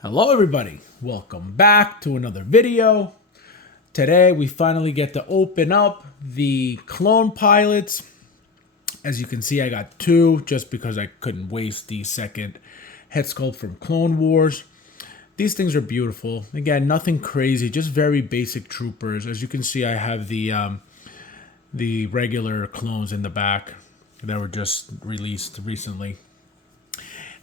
Hello everybody, welcome back to another video. Today we finally get to open up the clone pilots. As you can see, I got two just because I couldn't waste the second head sculpt from Clone Wars. These things are beautiful. Again, nothing crazy, just very basic troopers. As you can see, I have the regular clones in the back that were just released recently.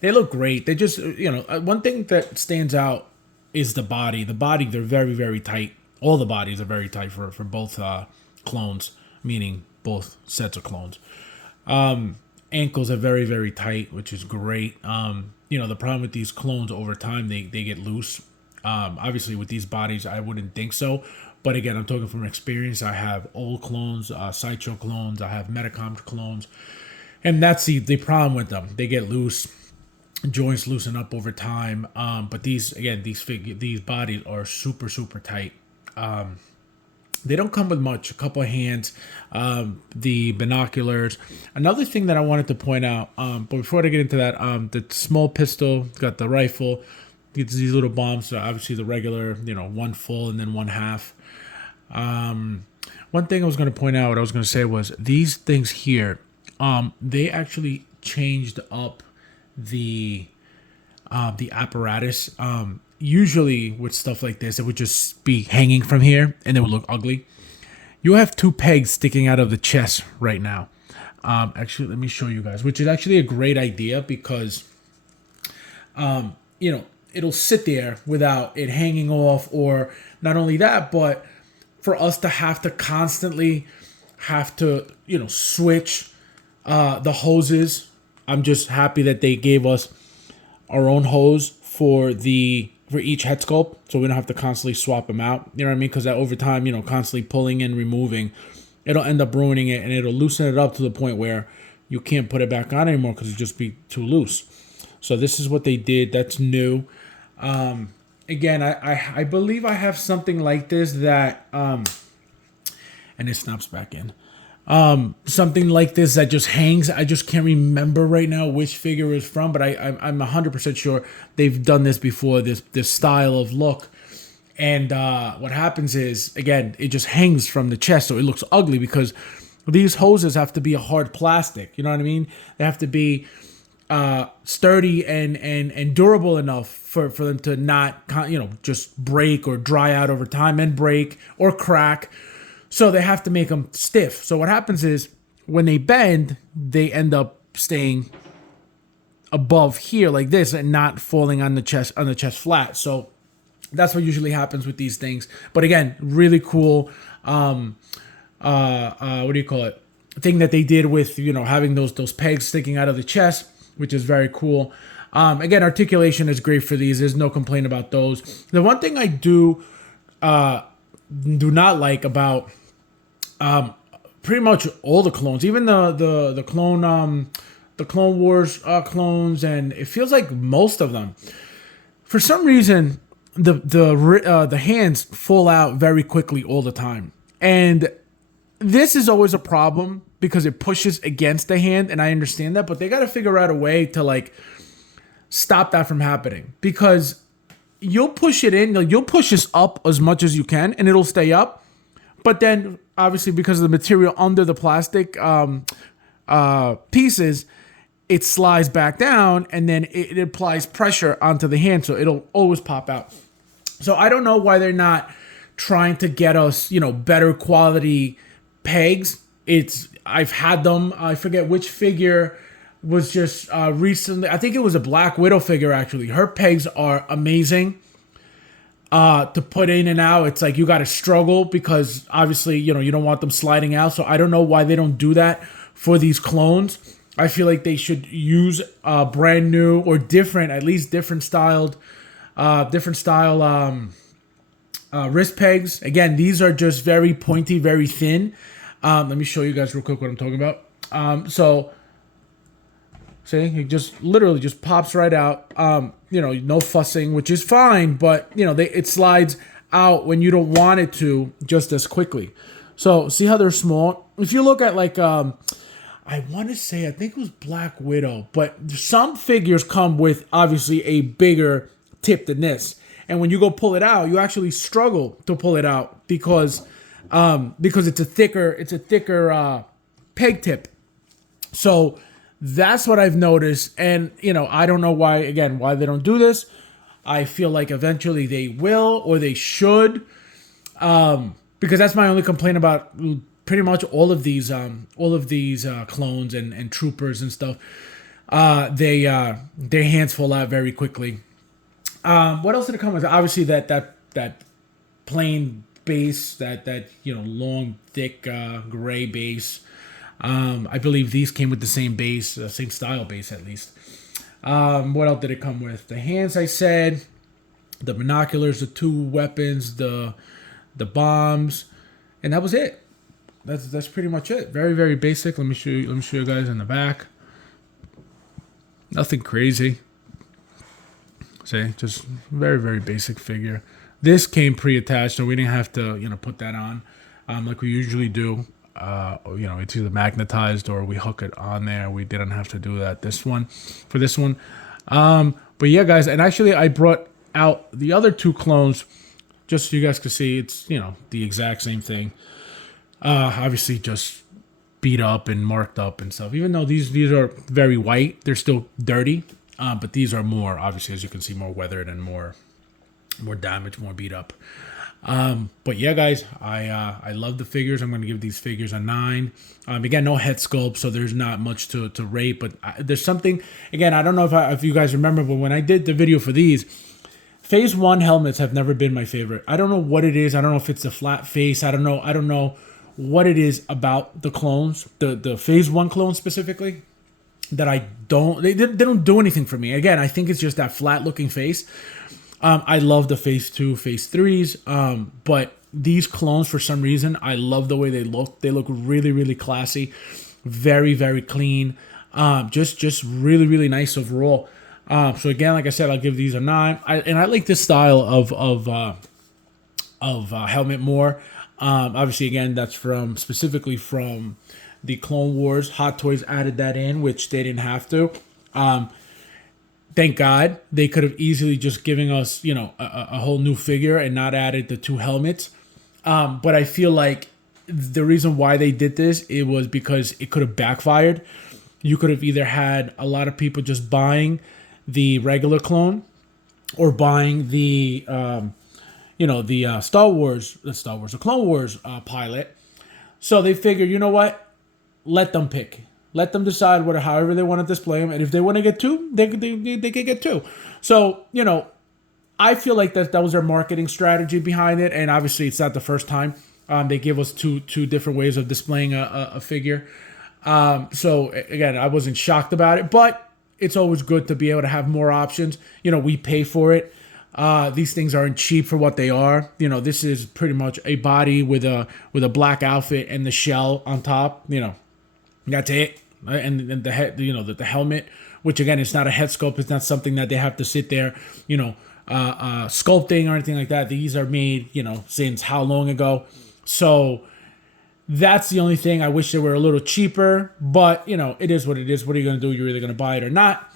They look great. They just, one thing that stands out is the body. The body, they're very, very tight. All the bodies are very tight for both clones, meaning both sets of clones. Ankles are very, very tight, which is great. The problem with these clones over time, they get loose. Obviously, with these bodies, I wouldn't think so. But again, I'm talking from experience. I have old clones, Sideshow clones. I have Metacom clones. And that's the problem with them. They get loose. Joints loosen up over time, but these bodies are super tight. They don't come with much. A couple of hands, the binoculars. Another thing that I wanted to point out, but before I get into that, the small pistol got the rifle. These little bombs. So obviously the regular, one full and then one half. One thing I was going to point out, what I was going to say was these things here. They actually changed up the apparatus. Usually with stuff like this, it would just be hanging from here and it would look ugly. You have two pegs sticking out of the chest right now. Actually, let me show you guys, which is actually a great idea because it'll sit there without it hanging off, or not only that, but for us to have to constantly switch the hoses. I'm just happy that they gave us our own hose for each head sculpt, so we don't have to constantly swap them out. You know what I mean? Because over time, constantly pulling and removing, it'll end up ruining it, and it'll loosen it up to the point where you can't put it back on anymore because it'll just be too loose. So this is what they did. That's new. Again, I believe I have something like this that and it snaps back in. Something like this that just hangs. I just can't remember right now which figure is from, but I'm 100% sure they've done this before, this style of look. And what happens is, again, it just hangs from the chest, so it looks ugly because these hoses have to be a hard plastic. You know what I mean? They have to be sturdy and durable enough for them to not just break or dry out over time and break or crack. So they have to make them stiff. So what happens is when they bend, they end up staying above here like this and not falling on the chest flat. So that's what usually happens with these things. But again, really cool. What do you call it? Thing that they did with having those pegs sticking out of the chest, which is very cool. Again, articulation is great for these. There's no complaint about those. The one thing I do not like about pretty much all the clones, even the Clone Wars clones, and it feels like most of them, for some reason, the hands fall out very quickly all the time, and this is always a problem because it pushes against the hand, and I understand that, but they got to figure out a way to stop that from happening, because you'll push it in, you'll push this up as much as you can, and it'll stay up. But then, obviously, because of the material under the plastic pieces, it slides back down, and then it applies pressure onto the hand, so it'll always pop out. So I don't know why they're not trying to get us, better quality pegs. I've had them. I forget which figure was just recently. I think it was a Black Widow figure, actually. Her pegs are amazing. To put in and out, it's like you got to struggle because obviously, you don't want them sliding out. So I don't know why they don't do that for these clones. I feel like they should use brand new or different, at least different style wrist pegs. Again, these are just very pointy, very thin. Let me show you guys real quick what I'm talking about. So see, it just literally just pops right out. No fussing, which is fine, but it slides out when you don't want it to just as quickly. So see how they're small? If you look at I want to say, I think it was Black Widow, but some figures come with obviously a bigger tip than this. And when you go pull it out, you actually struggle to pull it out because it's a thicker peg tip. So that's what I've noticed. And, I don't know why they don't do this. I feel like eventually they will, or they should. Because that's my only complaint about pretty much all of these clones and troopers and stuff. Their hands fall out very quickly. What else did it come with? Obviously that plain base, that long, thick, gray base. I believe these came with the same base, same style base at least. What else did it come with? The hands, I said, the binoculars, the two weapons, the bombs, and that was it. That's pretty much it. Very, very basic. Let me show you guys in the back. Nothing crazy. See, just very, very basic figure. This came pre-attached, so we didn't have to, put that on, like we usually do. It's either magnetized or we hook it on there. We didn't have to do that for this one. But yeah, guys, and actually I brought out the other two clones just so you guys could see. It's, the exact same thing. Obviously just beat up and marked up and stuff. Even though these are very white, they're still dirty. But these are more, obviously, as you can see, more weathered and more damaged, more beat up. But yeah, guys, I love the figures. I'm going to give these figures a 9. Again, no head sculpt, so there's not much to rate. But there's something, again, I don't know if you guys remember, but when I did the video for these, Phase 1 helmets have never been my favorite. I don't know what it is. I don't know if it's the flat face. I don't know what it is about the clones, the Phase 1 clones specifically, that they don't do anything for me. Again, I think it's just that flat looking face. I love the Phase 2, Phase 3s, but these clones, for some reason, I love the way they look. They look really, really classy, very, very clean, just really, really nice overall. So again, like I said, I'll give these a 9. I like this style of helmet more. Obviously, again, that's specifically from the Clone Wars. Hot Toys added that in, which they didn't have to. Thank God. They could have easily just given us, a whole new figure and not added the 2 helmets. But I feel like the reason why they did this, it was because it could have backfired. You could have either had a lot of people just buying the regular clone or buying the the Clone Wars pilot. So they figured, you know what? Let them pick. Let them decide however they want to display them. And if they want to get 2, they could get 2. So, I feel like that was their marketing strategy behind it. And obviously, it's not the first time. They give us two different ways of displaying a figure. So, again, I wasn't shocked about it. But it's always good to be able to have more options. We pay for it. These things aren't cheap for what they are. This is pretty much a body with a black outfit and the shell on top. That's it. And the head, the helmet, which again, it's not a head sculpt. It's not something that they have to sit there, sculpting or anything like that. These are made, since how long ago. So that's the only thing. I wish they were a little cheaper, but it is what it is. What are you going to do? You're either going to buy it or not.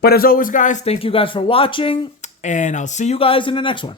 But as always, guys, thank you guys for watching, and I'll see you guys in the next one.